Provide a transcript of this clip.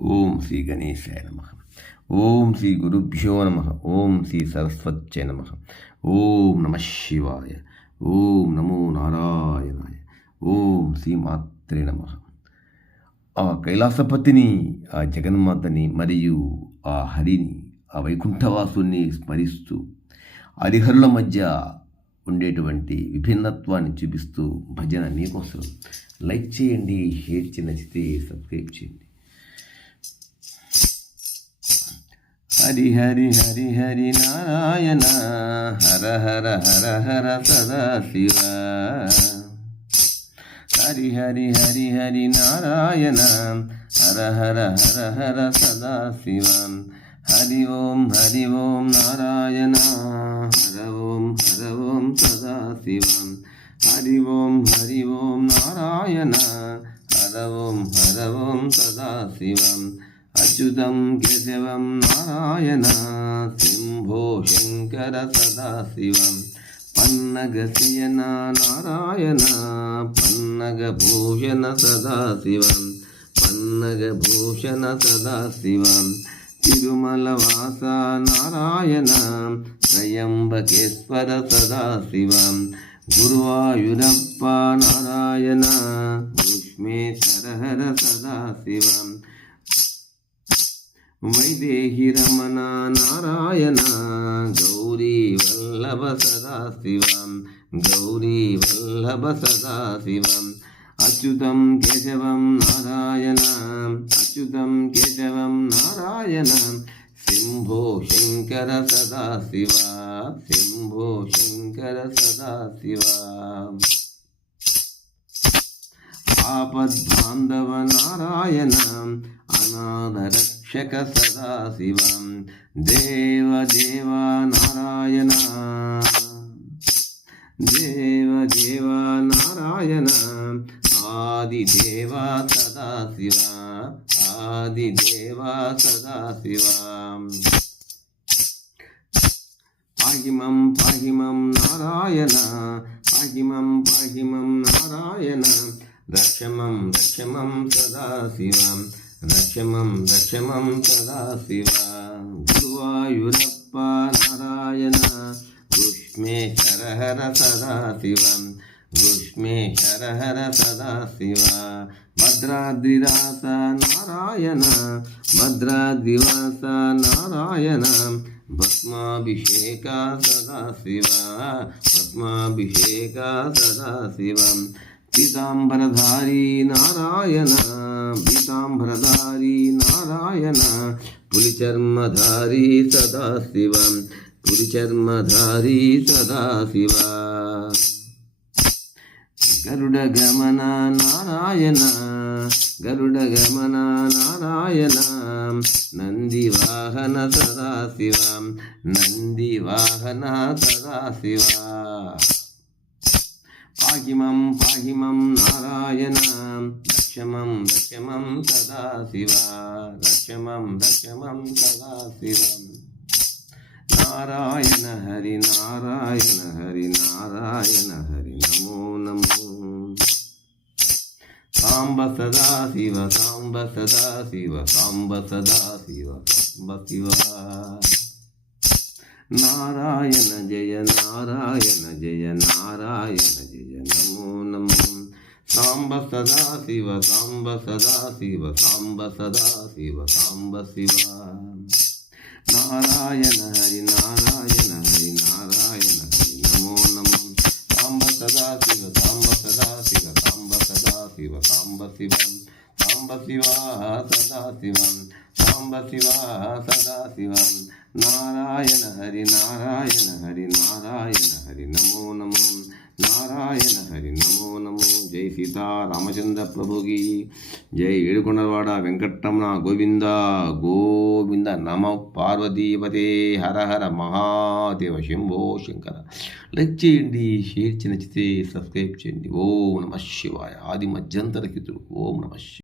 ఓం శ్రీ గణేశాయ నమ. ఓం శ్రీ గురుభ్యో నమ. ఓం శ్రీ సరస్వత్యై నమ. ఓం నమ శివాయ. ఓం నమో నారాయణాయ. ఓం శ్రీ మాత్రే నమ. ఆ కైలాసపతిని, ఆ జగన్మాతని మరియు ఆ హరిని, ఆ వైకుంఠవాసుని స్మరిస్తూ హరిహరుల మధ్య ఉండేటువంటి విభిన్నత్వాన్ని చూపిస్తూ భజన మీకోసం. లైక్ చేయండి, షేర్ చేసి నచ్చితే సబ్స్క్రైబ్ చేయండి. హరి హరి హరి హరి నారాయణ, హర హర హర హర సదాశివ. హరి హరి హరి హరి నారాయణ, హర హర హర హర సదాశివ. హరి ఓం నారాయణ, హర ఓం సదాశివ. హరి ఓం నారాయణ, హర ఓం సదాశివ. అచ్యుతం కేశవం నారాయణ, శంభో శంకర సదాశివం. పన్నగశయన నారాయణ, పన్నగభూషణ సదాశివం. పన్నగభూషణ సదాశివం. తిరుమలవాస నారాయణ, త్రయంబకేశ్వర సదాశివం. గురువాయూరప్ప నారాయణ, భూష్మేశ్వర హర సదాశివం. వైదేహి రమణ నారాయణ, గౌరీ వల్లభ సదాశివం. గౌరీ వల్లభ సదాశివం. అచ్యుతం కేశవం నారాయణ, అచ్యుతం కేశవం నారాయణ. శంభో శంకర సదాశివ, శంభో శంకర సదాశివ. ఆపద్బాంధవ నారాయణ, అనాథ రక్షక సదాశివం. దేవ దేవ నారాయణ, దేవ దేవ నారాయణ. ఆదిదేవ సదాశివ, ఆదిదేవ సదాశివ. పాహిమం నారాయణ, పాహిమం నారాయణ. రక్షమం సదాశివం, రక్షమం సదాశివ. గురువాయూరప్ప నారాయణ, భూష్మేశ్వర హర సదాశివం. భూష్మేశ్వర హర సదాశివ. భద్రాద్రిదాస నారాయణ, భద్రాద్రివాస నారాయణ. భస్మాభిషేక సదాశివ, భస్మాభిషేక సదాశివం. పీతాంబరధారీ నారాయణ, పీతాంబరధారీ నారాయణ. పులిచర్మధారీ సదాశివం, పులిచర్మధారీ సదాశివ. గరుడగమన నారాయణ, గరుడగమన నారాయణ. నందివాహన సదాశివం, నందివాహన సదాశివ. పాహిమం నారాయణ, రక్షమం సదాశివ, రక్షమం సదాశివం. నారాయణ హరి నారాయణ హరి నారాయణ హరి నమో నమో. సాంబ సదాశివ, సాంబ సదాశివ, సాంబ సదాశివ, సాంబ శివ. నారాయణ జయ నారాయణ జయ నారాయణ జయ నమో నమో. సాంబ సదాశివ, సాంబ సదాశివ, సాంబ సదాశివ, సాంబ శివ. నారాయణ హరి నారాయణ హరి నారాయణ హరి నమో నమో. సాంబ సదాశివ, సాంబ సదాశివ, సాంబ సదాశివ, సాంబ శివం. సాంబ శివ సదాశివం, సాంబ శివ సదాశివం. నారాయణ హరి నారాయణ హరి నారాయణ హరి నమో నమో. నారాయణ హరి నమో నమో. జై సీతారామచంద్ర ప్రభుకి జై. ఏడుకొండలవాడ వెంకటరమణ గోవింద గోవింద. నమ పార్వతీపతే. హర హర మహాదేవ. శంభో శంకర. లైక్ చేయండి, షేర్ చేసి నచ్చితే సబ్స్క్రైబ్ చేయండి. ఓం నమ శివాయ. ఆది మధ్యంతర హితుడు. ఓం నమ శివాయ.